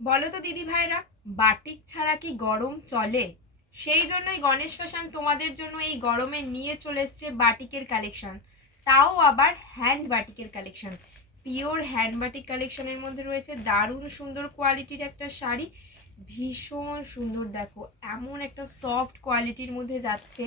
বলো তো দিদি ভাইরা, বাটিক ছাড়া কি গরম চলে? সেই জন্যই গণেশ ফ্যাশন তোমাদের জন্য এই গরমে নিয়ে চলে এসছে বাটিকের কালেকশন। তাও আবার হ্যান্ড বাটিকের কালেকশন। পিওর হ্যান্ড বাটিক কালেকশনের মধ্যে রয়েছে দারুণ সুন্দর কোয়ালিটির একটা শাড়ি। ভীষণ সুন্দর, দেখো এমন একটা সফট কোয়ালিটির মধ্যে যাচ্ছে,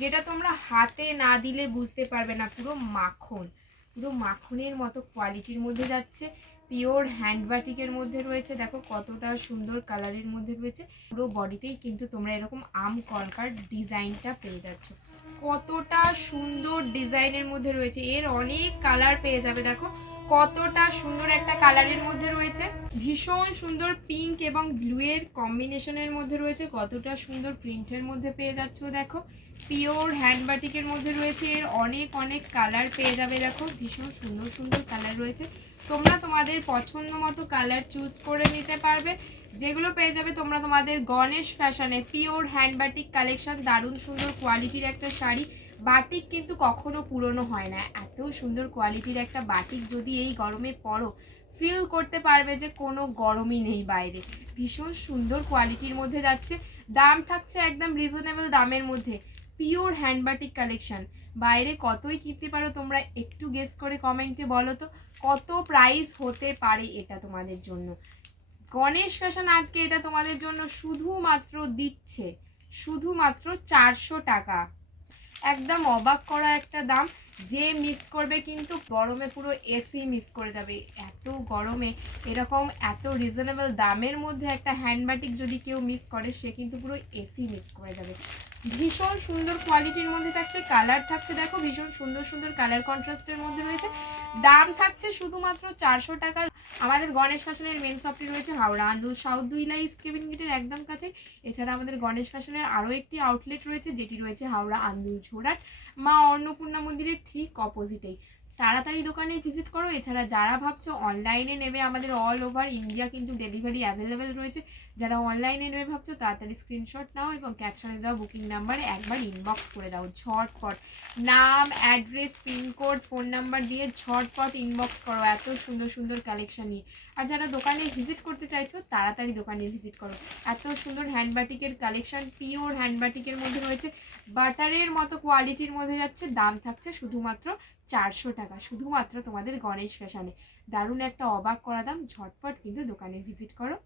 যেটা তোমরা হাতে না দিলে বুঝতে পারবে না। পুরো মাখন, পুরো মাখনের মতো কোয়ালিটির মধ্যে যাচ্ছে। পিওর হ্যান্ড বাটিকের মধ্যে রয়েছে, দেখো কতটা সুন্দর কালারের মধ্যে রয়েছে। পুরো বডিতেই কিন্তু তোমরা এরকম আম কলকার ডিজাইনটা পেয়ে যাচ্ছ। কতটা সুন্দর ডিজাইনের মধ্যে রয়েছে, এর অনেক কালার পেয়ে যাবে। দেখো কতটা সুন্দর একটা কালারের মধ্যে রয়েছে, ভীষণ সুন্দর পিঙ্ক এবং ব্লু এর কম্বিনেশনের মধ্যে রয়েছে। কতটা সুন্দর প্রিন্টের মধ্যে পেয়ে যাচ্ছ। দেখো পিওর হ্যান্ড বাটিকের মধ্যে রয়েছে, এর অনেক অনেক কালার পেয়ে যাবে। দেখো ভীষণ সুন্দর সুন্দর কালার রয়েছে, তোমরা তোমাদের পছন্দ মতো কালার চুজ করে নিতে পারবে। যেগুলো পেয়ে যাবে তোমরা তোমাদের গণেশ ফ্যাশনে। পিওর হ্যান্ড বাটিক কালেকশন, দারুণ সুন্দর কোয়ালিটির একটা শাড়ি। বাটিক কিন্তু কখনো পুরনো হয় না। এত সুন্দর কোয়ালিটির একটা বাটিক যদি এই গরমে পরো, ফিল করতে পারবে যে কোনো গরমই নেই বাইরে। ভীষণ সুন্দর কোয়ালিটির মধ্যে যাচ্ছে, দাম থাকছে একদম রিজনেবল দামের মধ্যে। পিওর হ্যান্ড বাটিক কালেকশন, বাইরে কতই কিনতে পারো তোমরা একটু গেস করে কমেন্টে বলো তো কত প্রাইস হতে পারে এটা তোমাদের জন্য। গণেশ ফ্যাশন আজকে এটা তোমাদের জন্য শুধুমাত্র দিচ্ছে শুধুমাত্র 400 টাকা। একদম অবাক করা একটা দাম। যে মিস করবে কিন্তু গরমে পুরো এসি মিস করে যাবে। এত গরমে এরকম এত রিজনেবল দামের মধ্যে একটা হ্যান্ডবাটিক যদি কেউ মিস করে, সে কিন্তু পুরো এসি মিস করে যাবে। ভীষণ সুন্দর কোয়ালিটির মধ্যে থাকছে, কালার থাকছে দেখো ভীষণ সুন্দর সুন্দর কালার কন্ট্রাস্টের মধ্যে রয়েছে। দাম থাকছে শুধুমাত্র 400 টাকা। আমাদের গণেশ ফ্যাশনের মেন শপটি রয়েছে হাওড়া আন্দুল সাউথ দুইলাই স্কেভিন গেটের একদম কাছে। এছাড়া আমাদের গণেশ ফ্যাশনের আরও একটি আউটলেট রয়েছে, যেটি রয়েছে হাওড়া আন্দুল ছোড়ার মা অন্নপূর্ণা মন্দিরের ঠিক অপোজিটেই। তাড়াতাড়ি দোকানে ভিজিট করো। এছাড়া যারা ভাবছো অনলাইনে নেবে, আমাদের অল ওভার ইন্ডিয়া কিন্তু ডেলিভারি অ্যাভেলেবেল রয়েছে। যারা অনলাইনে নেবে ভাবছো তাড়াতাড়ি স্ক্রিনশট নাও এবং ক্যাপশনে দেওয়া বুকিং নাম্বারে একবার ইনবক্স করে দাও ঝটপট। নাম, অ্যাড্রেস, পিনকোড, ফোন নাম্বার দিয়ে ঝটপট ইনবক্স করো এত সুন্দর সুন্দর কালেকশন নিয়ে। আর যারা দোকানে ভিজিট করতে চাইছো তাড়াতাড়ি দোকানে ভিজিট করো। এত সুন্দর হ্যান্ডবাটিকের কালেকশন পিওর হ্যান্ডবাটিকের মধ্যে রয়েছে, বাটারের মতো কোয়ালিটির মধ্যে যাচ্ছে। দাম থাকছে শুধুমাত্র 400 টাকা, শুধুমাত্র তোমাদের গণেশ ফ্যাশনে। দারুণ একটা অবাক করা দাম, ঝটপট কিন্তু দোকানে ভিজিট করো।